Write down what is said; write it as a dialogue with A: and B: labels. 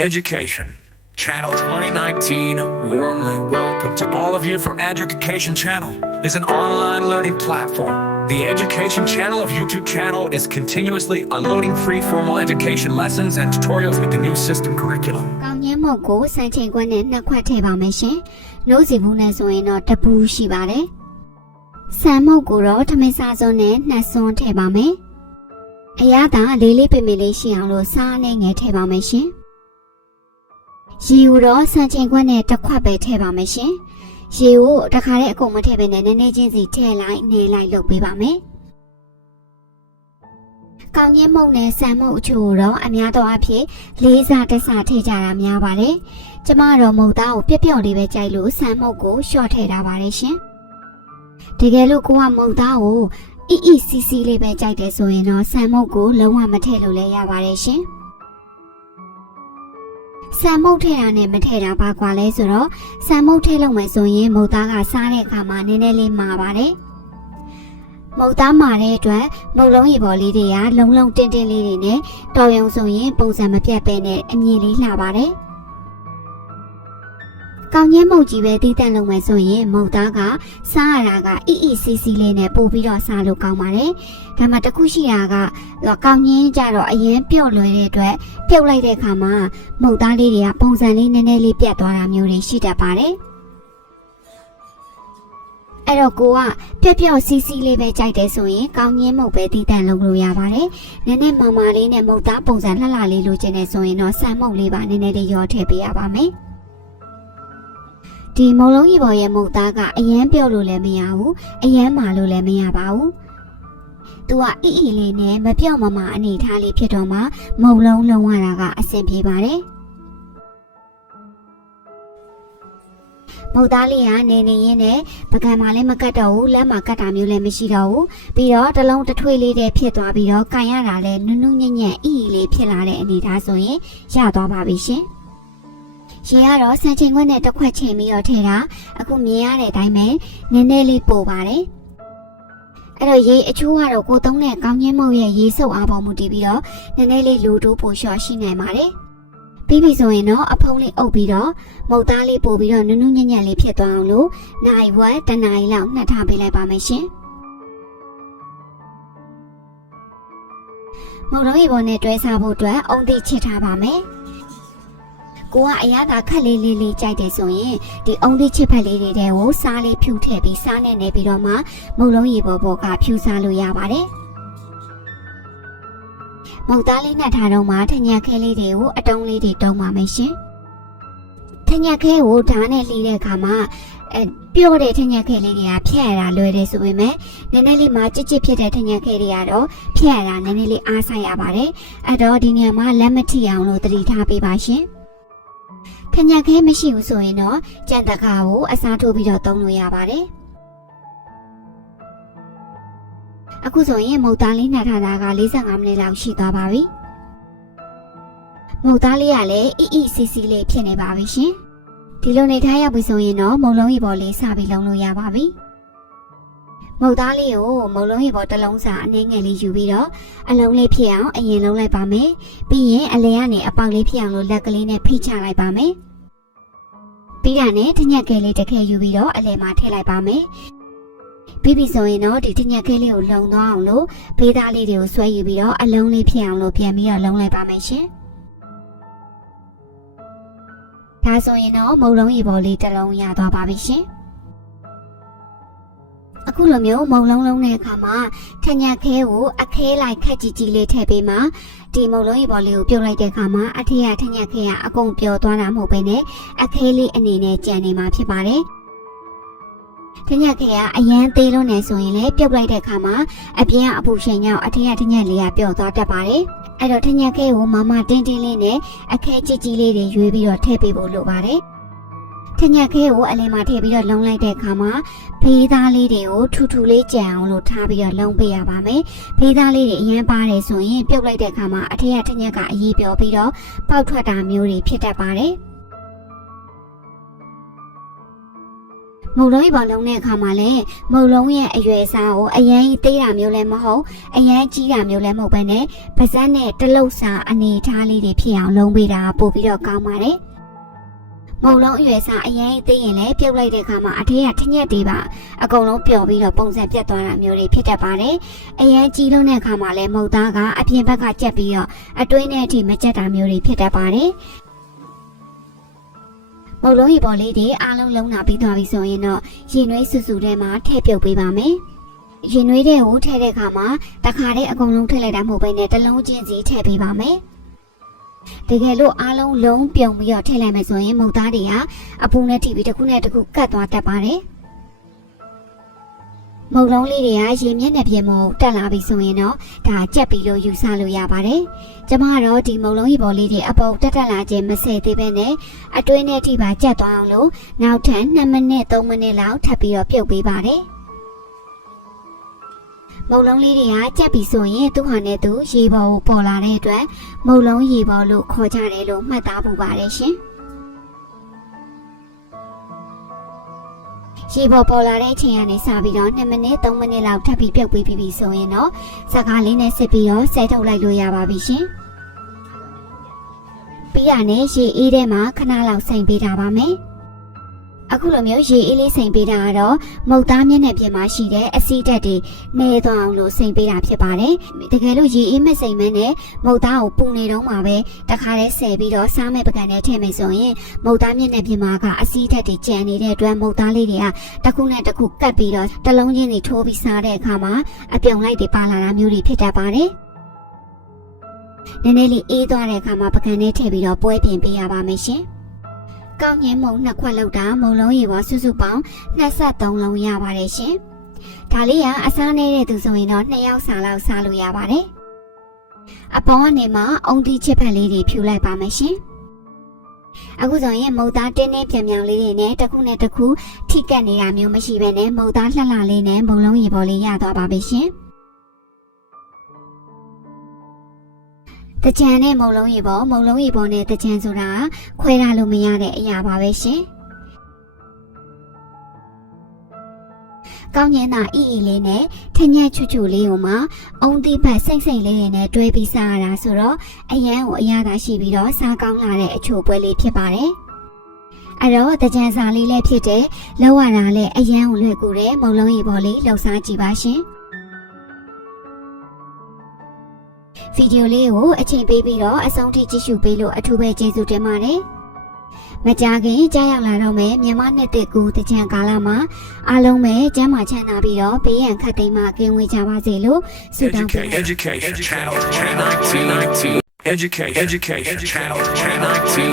A: Education Channel 2019 warmly welcome to all of you for Education Channel is an online learning platform. The Education Channel of YouTube channel is continuously uploading free formal education lessons and tutorials with the new system curriculum.
B: ။ကောင်းညင်းမုတ်ကိုစံချိန်ခွက်နဲ့နှစ်ခွက်ထည့်ပါမယ်ရှင်။နှုတ်စီဘူးနဲ့ဆိုရင်တော့တပူရှိပါတယ်။ဆန်မုတ်ကိုတော့ထမင်းစားစွန်းနဲ့နှစ်စွန်းထည့်ပါမယ်။အရသာအလေးလေးပင်ပင်လေးရှိအောင်လို့စားနဲ့ငယ်ထည့်ပါမယ်ရှင်။ ရေကိုတော့စံချိန်ခွက်နဲ့တစ်ခွက်ပဲထည့်ပါမယ်ရှင်။ရေကိုတခါတည်းအကုန်မထည့်ဘဲနဲ့နည်းနည်းချင်းစီထည့်လိုက်နေလိုက်လုပ်ပေးပါမယ်။ကောင်းညင်းမုတ်နဲ့ဆန်မုတ်အချို့ကိုတော့အများသောအားဖြင့်လေးစားတက်စားထည့်ကြတာများပါတယ်။ကျမတော့မုတ်သားကိုပြက်ပြော့လေးပဲကြိုက်လို့ဆန်မုတ်ကိုရှော့ထည့်ထားပါတယ်ရှင်။တကယ်လို့ကိုကမုတ်သားကိုအီအီစီစီလေးပဲကြိုက်တယ်ဆိုရင်တော့ဆန်မုတ်ကိုလုံးဝမထည့်လို့လည်းရပါတယ်ရှင်။ ဆန်မုတ်ထည့်တာနဲ့မထည့်တာဘာကွာလဲဆိုတော့ဆန်မုတ်ထည့်လို့မယ်ဆိုရင်မုတ်သားကစားတဲ့အခါမှာနည်းနည်းလေးမာပါတယ်။မုတ်သားမာတဲ့အတွက်မုတ်လုံးရေပေါ်လေးတွေကလုံးလုံးတင်းတင်းလေးတွေနဲ့တော်ရုံဆိုရင်ပုံစံမပြတ်ပဲနဲ့အမြင်လေးလှပါတယ်။ ကောင်းကျင်းမုတ်ကြီးပဲတီးတန့်လုံးမယ်ဆိုရင်မုတ်သားကစားရတာကအီအီစီစီလေးနဲ့ပို့ပြီးတော့စားလို့ကောင်းပါတယ်။ဒါမှတစ်ခုရှိတာကကောင်းကျင်းကြတော့အရင်ပြော့လွယ်တဲ့အတွက်ပြုတ်လိုက်တဲ့အခါမှာမုတ်သားလေးတွေကပုံစံလေးနည်းနည်းလေးပြတ်သွားတာမျိုးတွေရှိတတ်ပါတယ်။အဲ့တော့ကိုကပြက်ပြော့စီစီလေးပဲကြိုက်တယ်ဆိုရင်ကောင်းကျင်းမုတ်ပဲတီးတန့်လုံးလို့ရပါတယ်။နည်းနည်းမာမာလေးနဲ့မုတ်သားပုံစံလှလှလေးလိုချင်တယ်ဆိုရင်တော့ဆန်မုတ်လေးပါနည်းနည်းလေးရောထည့်ပေးရပါမယ်။ ဒီမုံလုံးကြီးပေါ်ရဲ့မုတ်သားကအရန်ပြော့လို့လည်းမရဘူးအရန်မာလို့လည်းမရပါဘူး။ तू ကအီအီလေးနဲ့မပြော့မမာအနေထားလေးဖြစ်တော့မှမုံလုံးလုံးရတာကအဆင်ပြေပါတယ်။မုတ်သားလေးကနေနေရင်းနဲ့ပကံမှာလည်းမကတ်တော့ဘူးလက်မှာကတ်တာမျိုးလည်းမရှိတော့ဘူးပြီးတော့တစ်လုံးတစ်ထွေးလေးတည်းဖြစ်သွားပြီးတော့ကန်ရတာလည်းနုနုညံ့ညံ့အီအီလေးဖြစ်လာတဲ့အနေထားဆိုရင်ရသွားပါပြီရှင် ရေကတော့ဆန်ချိန်ခွက်နဲ့တစ်ခွက်ချိန်ပြီးတော့ထည့်တာအခုမြင်ရတဲ့အတိုင်းပဲနည်းနည်းလေးပို့ပါတယ်အဲ့တော့ရေအချိုးကတော့ကိုသုံးတဲ့ကောင်းချင်းမုတ်ရဲ့ရေစုပ်အားပေါ်မူတည်ပြီးတော့နည်းနည်းလေးလူတိုးပို့လျှော့ရှိနိုင်ပါတယ်ပြီးပြီဆိုရင်တော့အဖုံးလေးအုပ်ပြီးတော့မုတ်သားလေးပို့ပြီးတော့နုနုညံ့ညံ့လေးဖြစ်သွားအောင်လို့နိုင်ဝက်တနားရီလောက်နှက်ထားပေးလိုက်ပါမယ်ရှင်မုတ်လုံးရေပေါ်နဲ့တွဲစားဖို့အတွက်အုံသီးချစ်ထားပါမယ် ကိုကအရသာခက်လေးလေးလေးကြိုက်တယ်ဆိုရင်ဒီအုံသီးချစ်ဖက်လေးတွေတဲကိုစားလေးဖြူထည့်ပြီးစားနဲ့နေပြီးတော့မှမုတ်လုံးရေပေါ်ပေါ်ကဖြူစားလို့ရပါတယ်မုတ်သားလေးနဲ့ထားတော့မှထညက်ခဲလေးတွေကိုအတုံးလေးတွေတုံးပါမယ်ရှင်ထညက်ခဲကိုဓာတ်နဲ့လှီးတဲ့အခါမှာအဲပြော့တဲ့ထညက်ခဲလေးတွေကဖြတ်ရတာလွယ်တယ်ဆိုပေမဲ့နည်းနည်းလေးမှကြစ်ကြစ်ဖြစ်တဲ့ထညက်ခဲတွေကတော့ဖြတ်ရတာနည်းနည်းလေးအားဆိုင်ရပါတယ်အဲ့တော့ဒီနေရာမှာလက်မထိအောင်လို့သတိထားပေးပါရှင်ထ ညက်ခဲမရှိဘူးဆိုရင်တော့ကြံတကားကိုအစားထိုးပြီးတော့သုံးလို့ရပါတယ်အခုဆိုရင်မုတ်သားလေးနှက်ထားတာက45မိနစ်လောက်ရှိသွားပါပြီမုတ်သားလေးကလည်းအီအီစီစီလေးဖြစ်နေပါပြီရှင်ဒီလိုနေထားရပြီဆိုရင်တော့မုံလုံးရီပေါ်လေးစပြီးလုံးလို့ရပါပြီမုတ်သားလေးကိုမုံလုံးရီပေါ်တစ်လုံးစာအနည်းငယ်လေးယူပြီးတော့အလုံးလေးဖြစ်အောင်အရင်လုံးလိုက်ပါမယ်ပြီးရင်အလဲကနေအပေါက်လေးဖြစ်အောင်လို့လက်ကလေးနဲ့ဖိချလိုက်ပါမယ် ပြီးတာနဲ့ထညက်ကလေးတစ်ခဲယူပြီးတော့အလဲမှာထည့်လိုက်ပါမယ်ပြီးပြီဆိုရင်တော့ဒီထညက်ကလေးကိုလုံသွားအောင်လို့ဘေးသားလေးတွေကိုဆွဲယူပြီးတော့အလုံးလေးဖြစ်အောင်လို့ပြန်ပြီးတော့လုံးလိုက်ပါမယ်ရှင်ဒါဆိုရင်တော့မုံလုံးရေပေါ်လေးတစ်လုံးရသွားပါပြီရှင်အ ခုလိုမျိုးမုံလုံးလုံးတဲ့အခါမှာထညက်ခဲကိုအခဲလိုက်ခက်ကြီးကြီးလေးထည့်ပေးမှဒီမုံလုံးရေပေါ်လေးကိုပြုတ်လိုက်တဲ့အခါမှာအထက်ကထညက်ခဲကအကုန်ပျော်သွားတာမဟုတ်ဘဲနဲ့အခဲလေးအနေနဲ့ကြံနေမှာဖြစ်ပါတယ်ထညက်ခဲကအရန်သေးလုံးနေဆိုရင်လည်းပြုတ်လိုက်တဲ့အခါမှာအပြင်ကအပူရှင်ကြောင့်အထက်ကထညက်လေးကပျော်သွားတတ်ပါတယ်အဲ့တော့ထညက်ခဲကိုမမတင်းတင်းလေးနဲ့အခဲကြီးကြီးလေးတွေရွေးပြီးတော့ထည့်ပေးဖို့လိုပါတယ် ထညက်ခဲကိုအလင်းမှာထည့်ပြီးတော့လုံလိုက်တဲ့အခါမှာဖေးသားလေးတွေကိုထူထူလေးကြံအောင်လို့ထားပြီးတော့လုံပေးရပါမယ်ဖေးသားလေးတွေအရင်ပါတယ်ဆိုရင်ပြုတ်လိုက်တဲ့အခါမှာအထက်ကထညက်ကအရေးပြောပြီးတော့ပေါက်ထွက်တာမျိုးတွေဖြစ်တတ်ပါတယ်မုံလုံးကြီးပေါ်လုံးတဲ့အခါမှာလည်းမုံလုံးရဲ့အရွယ်အစားကိုအရန်ကြီးသေးတာမျိုးလည်းမဟုတ်အရန်ကြီးတာမျိုးလည်းမဟုတ်ပဲနဲ့ပါဇက်နဲ့တလုတ်စာအနေထားလေးတွေဖြစ်အောင်လုံးပေးတာပို့ပြီးတော့ကောင်းပါတယ် မုံလုံးအရွယ်စားအရင်သိရင်လည်းပြုတ်လိုက်တဲ့အခါမှာအထက်ကထညက်တွေပါအကုန်လုံးပျော်ပြီးတော့ပုံစံပြတ်သွားတာမျိုးတွေဖြစ်တတ်ပါတယ်။အရင်ကြီးလုံးတဲ့အခါမှာလည်းမုတ်သားကအပြင်ဘက်ကကြက်ပြီးတော့အတွင်းထဲအထိမကြက်တာမျိုးတွေဖြစ်တတ်ပါတယ်။မုတ်လုံးရေပေါ်လေးတွေအားလုံးလုံးနာပြီးသွားပြီဆိုရင်တော့ရင်နွေးဆူဆူထဲမှာထည့်ပြုတ်ပေးပါမယ်။ရင်နွေးတဲ့ကိုထည့်တဲ့အခါမှာတခါတည်းအကုန်လုံးထည့်လိုက်တာမဟုတ်ဘဲနဲ့တစ်လုံးချင်းစီထည့်ပေးပါမယ်။ တကယ်လို့အားလုံးလုံးပြုံပြီးတော့ထည့်လိုက်မယ်ဆိုရင်မုတ်သားတွေကအပူနဲ့ထိပြီးတစ်ခုနဲ့တစ်ခုကတ်သွားတတ်ပါတယ်။မုတ်လုံးလေးတွေကရေမျက်နှာပြင်မတက်လာပြီဆိုရင်တော့ဒါကြက်ပြီးလို့ယူဆလို့ရပါတယ်။ကျမကတော့ဒီမုတ်လုံးရေပေါ်လေးတွေအပုပ်တက်တက်လာခြင်းမစဲသေးပဲနဲ့အတွင်းနဲ့ထိပါကြက်သွားအောင်လို့နောက်ထပ်2မိနစ်3မိနစ်လောက်ထပ်ပြီးတော့ပြုတ်ပေးပါတယ်။ မုတ်လုံးလေးတွေကကြက်ပြီဆိုရင်သူ့ဟာနဲ့သူရေပေါ်ကိုပေါ်လာတဲ့အတွက်မုတ်လုံးရေပေါ်လို့ခေါ်ကြတယ်လို့မှတ်သားဖို့ပါတယ်ရှင်။ရေပေါ်ပေါ်လာတဲ့အချိန်ကနေစပြီးတော့2မိနစ်3မိနစ်လောက်ထပ်ပြီးပြုတ်ပေးပြီးပြီဆိုရင်တော့စကားလေးနဲ့စစ်ပြီးတော့ဆဲထုတ်လိုက်လို့ရပါပြီရှင်။ပြီးရနဲ့ရေအေးထဲမှာခဏလောက်စိမ်ပေးတာပါမယ်။ အခုလိုမျိုးရေအေးလေးစိမ်ပေးတာကတော့မုတ်သားမျက်နှာပြင်မှာရှိတဲ့အဆီဓာတ်တွေနှဲသွားအောင်လို့စိမ်ပေးတာဖြစ်ပါတယ်။တကယ်လို့ရေအေးမစိမ်မဲနဲ့မုတ်သားကိုပူနေတော့မှပဲတခါတည်းဆယ်ပြီးတော့စားမဲ့ပကံနဲ့ထည့်မယ်ဆိုရင်မုတ်သားမျက်နှာပြင်မှာကအဆီဓာတ်တွေကျန်နေတဲ့အတွက်မုတ်သားလေးတွေကတစ်ခုနဲ့တစ်ခုကတ်ပြီးတော့တစ်လုံးချင်းတွေထိုးပြီးစားတဲ့အခါမှာအပြုံလိုက်တွေပါလာတာမျိုးတွေဖြစ်တတ်ပါတယ်။နည်းနည်းလေးအေးသွားတဲ့အခါမှာပကံနဲ့ထည့်ပြီးတော့ပွဲပြင်ပေးရပါမယ်ရှင်။ ကောင်းငင်းမုံနှစ်ခွက်လောက်တာမုံလုံးရေပေါ်စုစုပေါင်း23လုံးရပါတယ်ရှင်။ဒါလေးကအစားနေတဲ့သူဆိုရင်တော့2ယောက်စာလောက်စားလို့ရပါတယ်။အပေါ်ကနေမှအုံတီချစ်ဖက်လေးတွေဖြူလိုက်ပါမယ်ရှင်။အခုဆိုရင်မုတ်သားတင်းတင်းပြန်ပြန်လေးတွေနဲ့တစ်ခုနဲ့တစ်ခုထိကတ်နေတာမျိုးမရှိဘဲနဲ့မုတ်သားလှလှလေးနဲ့မုံလုံးရေပေါ်လေးရသွားပါပြီရှင်။ တကြံနဲ့မုံလုံးရေပေါ်မုံလုံးရေပေါ်နဲ့တကြံဆိုတာခွဲရလို့မရတဲ့အရာပါပဲရှင်။ကောင်းညင်သာအီအီလေးနဲ့ထညက်ချွချွလေးကိုမှအုံတိပတ်စိတ်စိတ်လေးတွေနဲ့တွဲပြီးစားရတာဆိုတော့အရန်ကိုအရသာရှိပြီးတော့စားကောင်းလာတဲ့အချိုပွဲလေးဖြစ်ပါတယ်။အဲ့တော့တကြံစာလေးလည်းဖြစ်တယ်။လောက်ရတာလည်းအရန်ကိုလွယ်ကူတယ်မုံလုံးရေပေါ်လေးလှုပ်ရှားကြည့်ပါရှင်။ ဗီဒီယိုလေးကိုအချိန်ပေးပြီးတော့အဆုံးထိကြည့်ရှုပေးလို့အထူးပဲကျေးဇူးတင်ပါတယ်။မကြခင်ကြားရောက်လာတော့မယ်မြန်မာနှစ်တစ်ကူတကြံကာလမှာအားလုံးပဲကျမ်းမာချမ်းသာပြီးတော့ဘေးရန်ခတ်သိမ်းမှကင်းဝေးကြပါစေလို့ဆုတောင်းပေး
A: Educate, education, channel, channel 19, educate, education, channel, channel 19.